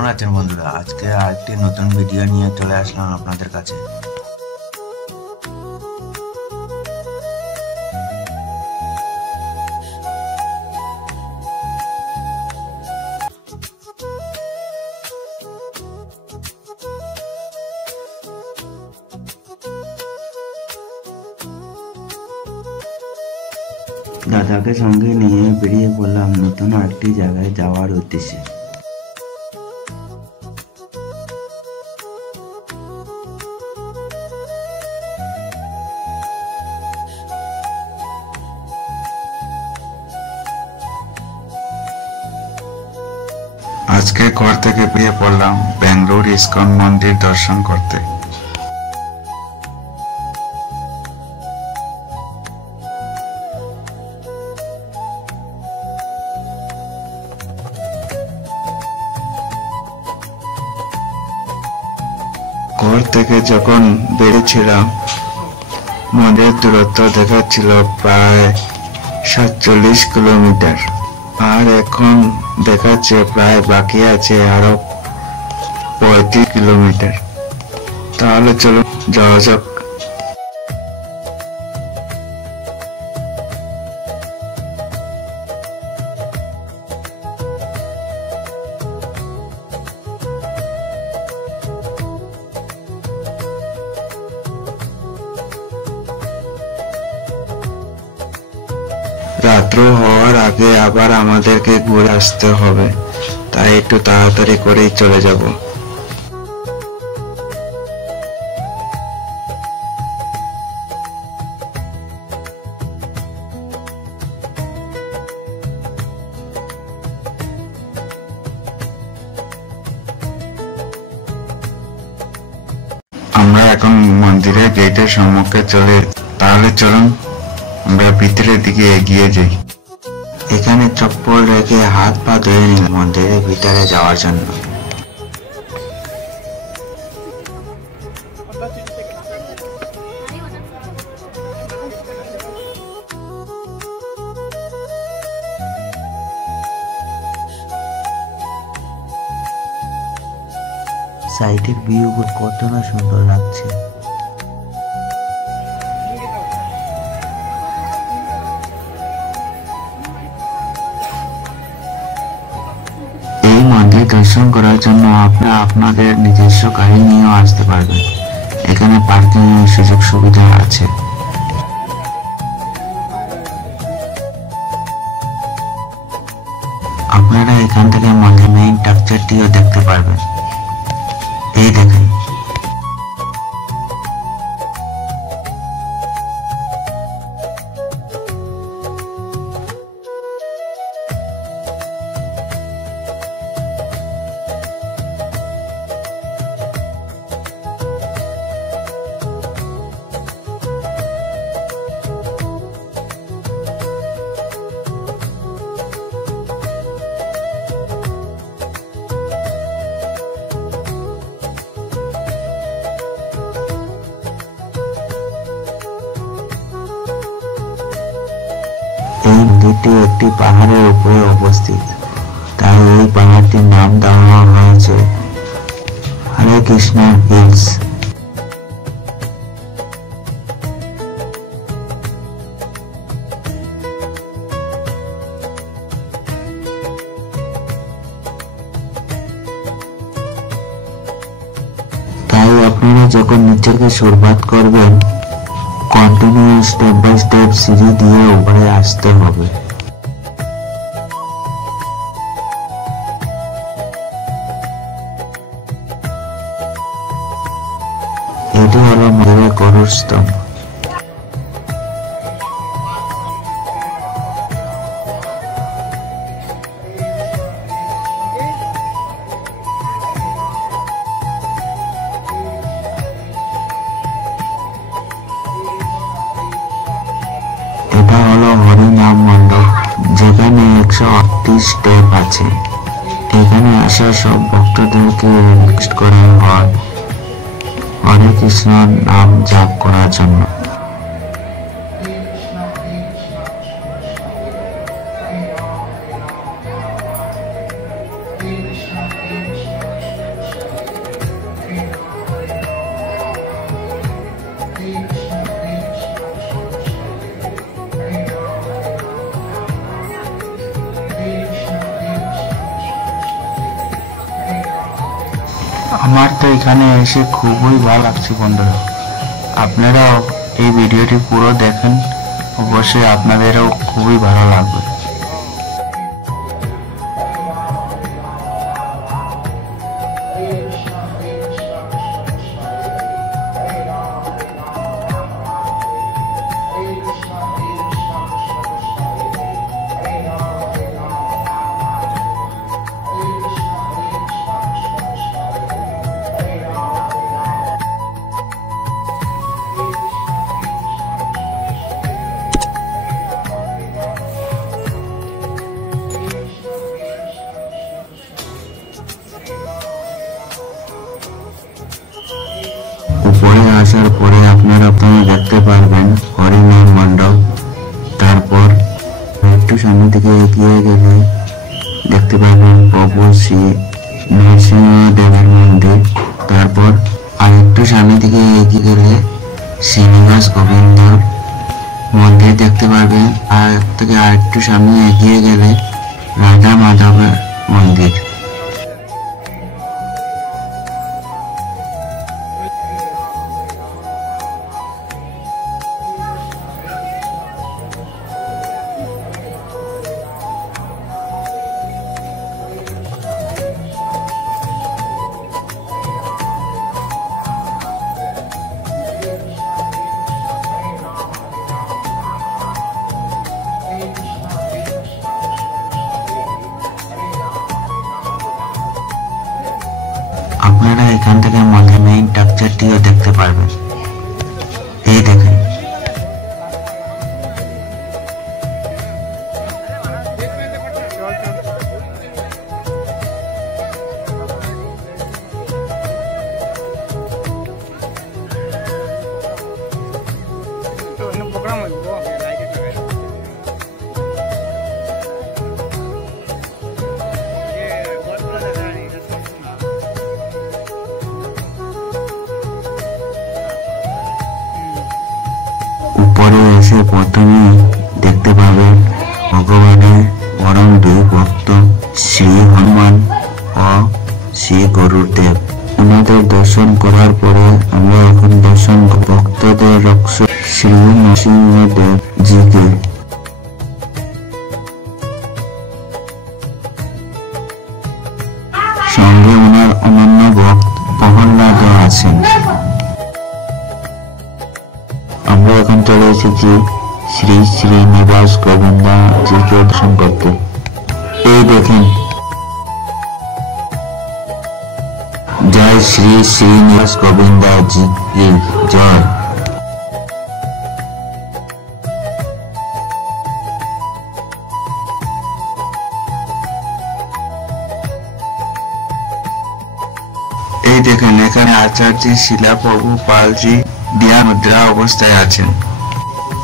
কেমন আছেন বন্ধুরা? আজকে আরেকটি নতুন ভিডিও নিয়ে চলে আসলাম আপনাদের কাছে। দাদাকে সঙ্গে নিয়ে বেরিয়ে পড়লাম নতুন আরেকটি জায়গায় যাওয়ার উদ্দেশ্যে। আজকে ঘর থেকে বেরিয়ে পড়লাম বেঙ্গালুরু ইস্কন মন্দির দর্শন করতে। ঘর থেকে যখন বেরিয়েছিলাম মন্দিরের দূরত্ব দেখাচ্ছিল প্রায় 47 কিলোমিটার, আর এখন দেখাচ্ছে প্রায় বাকি আছে আরো 35 কিলোমিটার। তাহলে চলো যাওয়া যাক। রাত্র হওয়ার আগে আবার আমাদেরকে ঘুরে আসতে হবে, তাই একটু তাড়াতাড়ি করেই চলে যাব। আমরা এখন মন্দিরের গেটের সম্মুখে তাহলে চলুন আমরা ভিতরের দিকে এগিয়ে যাই। এখানে চপ্পল রেখে হাত পা ধুয়ে নিলাম মন্দিরের ভিতরে যাওয়ার জন্য। সাইডের ভিউ কত না সুন্দর লাগছে। দর্শন করার জন্য আপনারা আপনাদের নিজস্ব গাড়ি নিয়েও আসতে পারবেন। এখানে পার্কিং এর সুযোগ সুবিধা আছে। আপনারা এখান থেকে মন্দির মেইন স্ট্রাকচারটিও দেখতে পারবেন। এই দেখেন, এই মন্দিরটি একটি পাহাড়ের উপরে অবস্থিত, তাই এই পাহাড়টির নাম দেওয়া হয়েছে হরে কৃষ্ণ হিলস। তাই আপনারা যখন নিচেকে শুরুয়াত করবেন কন্টিনিউ স্টেপ বাই স্টেপ সিঁড়ি দিয়ে উপরে আসতে হবে। এটি হলো মন্দিরের গরুর স্তম্ভ। হরিনাম মণ্ডপ, যেখানে 138 স্টেপ আছে। এখানে আসা সব ভক্তদেরকে রিকোয়েস্ট করা হয় হরে কৃষ্ণ নাম জাপ করার জন্য। আমার তো এখানে এসে খুবই ভালো লাগছে বন্ধুরা। আপনারাও এই ভিডিওটি পুরো দেখেন, অবশ্যই আপনাদেরও খুবই ভালো লাগবে। উপরে আসার পরে আপনারা দেখতে পারবেন হরিনাম মণ্ডপ। তারপর একটু সামনে থেকে এগিয়ে গেলে দেখতে পাবেন প্রভু শ্রী নৃসিংহদেবের মন্দির। তারপর আর একটু সামনে থেকে এগিয়ে গেলে শ্রীনিবাস গোবিন্দর মন্দির দেখতে পারবেন। আর থেকে আর একটু সামনে এগিয়ে গেলে রাধা মাধবের মন্দির। আপনারা এখান থেকে আমাদের মেইন স্ট্রাকচারটিও দেখতে পারবেন। এই দেখেন, উপরে এসে প্রথমে দেখতে পাবেন ভগবানের পরম দুই ভক্ত শ্রী হনুমান ও শ্রী গরুদেব। ওনাদের দর্শন করার পরে আমরা এখন দর্শন ভক্তদের রক্ষক শ্রী নৃসিংহদেব জিকে। সঙ্গে ওনার অনন্য ভক্ত প্রহ্লাদ আছেন। আমরা এখন চলে এসেছি শ্রী শ্রীনিবাস গোবিন্দ জিকে দর্শন করতে। এই দেখেন, জয় শ্রী শ্রীনিবাস গোবিন্দ জি কি জয়। এই দেখেন, এখানে আচার্য শিলা প্রভু পালজি ধ্যান মুদ্রা অবস্থায় আছেন।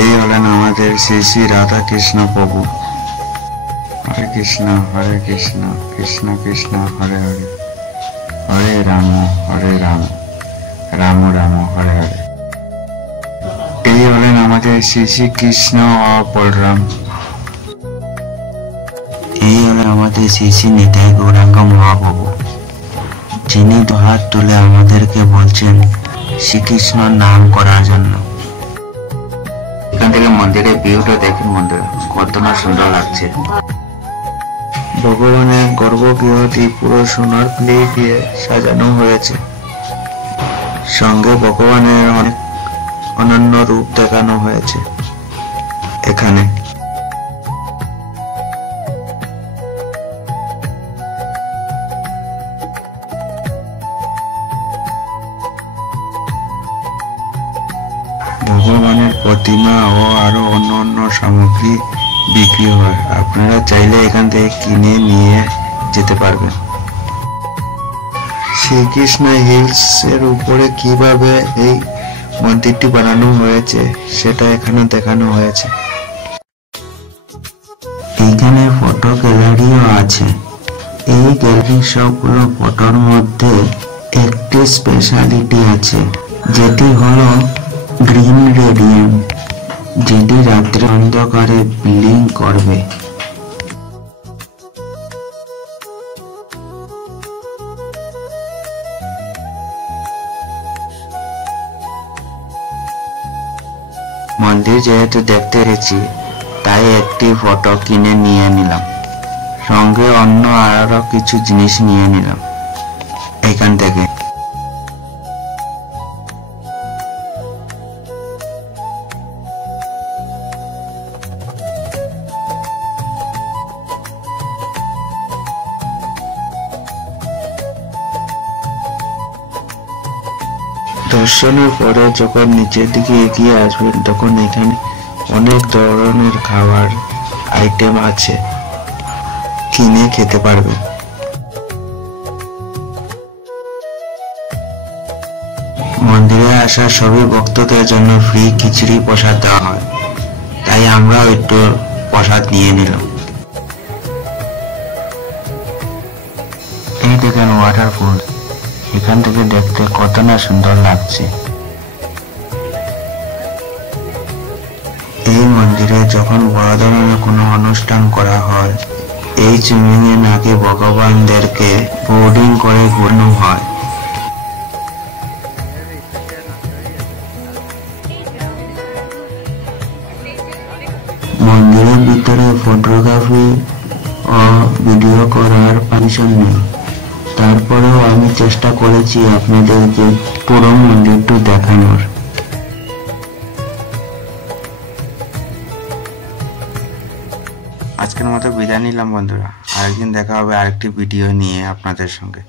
এই হলেন আমাদের শ্রী শ্রী রাধা কৃষ্ণ প্রভু। হরে কৃষ্ণ কৃষ্ণ কৃষ্ণ হরে হরে, হরে রাম রাম রাম হরে হরে। এই হলেন আমাদের শ্রী শ্রী কৃষ্ণ ও বলরাম। এই হলেন আমাদের শ্রী শ্রী নিতাই গৌরাঙ্গ মহাপ্রভু, যিনি দুহাত তুলে আমাদেরকে বলছেন শ্রীকৃষ্ণর নাম করার জন্য। এখান থেকে মন্দিরের ভিউটা দেখুন বন্ধুরা, কত না সুন্দর লাগছে। ভগবানের গর্ভগৃহটি পুরো সোনার ক্লে দিয়ে সাজানো হয়েছে। সঙ্গে ভগবানের অনেক অনন্য রূপ দেখানো হয়েছে এখানে। ভগবানের প্রতিমা ও আরো অন্যান্য সামগ্রী বিক্রি হয়। আপনারা চাইলে এখান থেকে কিনে নিয়ে যেতে পারবেন। শ্রীকৃষ্ণ হিলস এর উপরে কিভাবে এই মন্দিরটি বানানো হয়েছে সেটা এখানে দেখানো হয়েছে। এইখানে ফটো গ্যালারিও আছে। এই গ্যালারির সবগুলো ফটোর মধ্যে একটি স্পেশালিটি আছে, যেটি হলো গ্রিন রেডিয়াম, যেটি রাত্রে অন্ধকারে ব্লিঙ্ক করবে। মন্দির যেহেতু দেখতে গেছি তাই একটি ফটো কিনে নিয়ে নিলাম, সঙ্গে অন্য আরো কিছু জিনিস নিয়ে নিলাম এখান থেকে। দর্শনের পরে যখন নিচের দিকে এগিয়ে আসবেন তখন এখানে অনেক ধরনের খাবার আইটেম আছে, কিনে খেতে পারবেন। মন্দিরে আসা সবই ভক্তদের জন্য ফ্রি খিচুড়ি প্রসাদ দেওয়া হয়, তাই আমরাও একটু প্রসাদ নিয়ে নিলাম। এই দেখেন ওয়াটারফল, এখান থেকে দেখতে কত না সুন্দর লাগছে। এই মন্দিরে যখন বড় ধরনের কোনো অনুষ্ঠান করা হয় এই সুইমিং এ নাকি ভগবানদেরকে বোর্ডিং করে ঘুরানো হয়। মন্দিরের ভিতরে ফটোগ্রাফি ও ভিডিও করার পারমিশন নেই, তারপরেও আমি চেষ্টা করেছি আপনাদেরকে পুরো মন্দিরটা দেখানোর। আজকের মতো বিদায় নিলাম বন্ধুরা, আরেকদিন দেখা হবে আরেকটি ভিডিও নিয়ে আপনাদের সঙ্গে।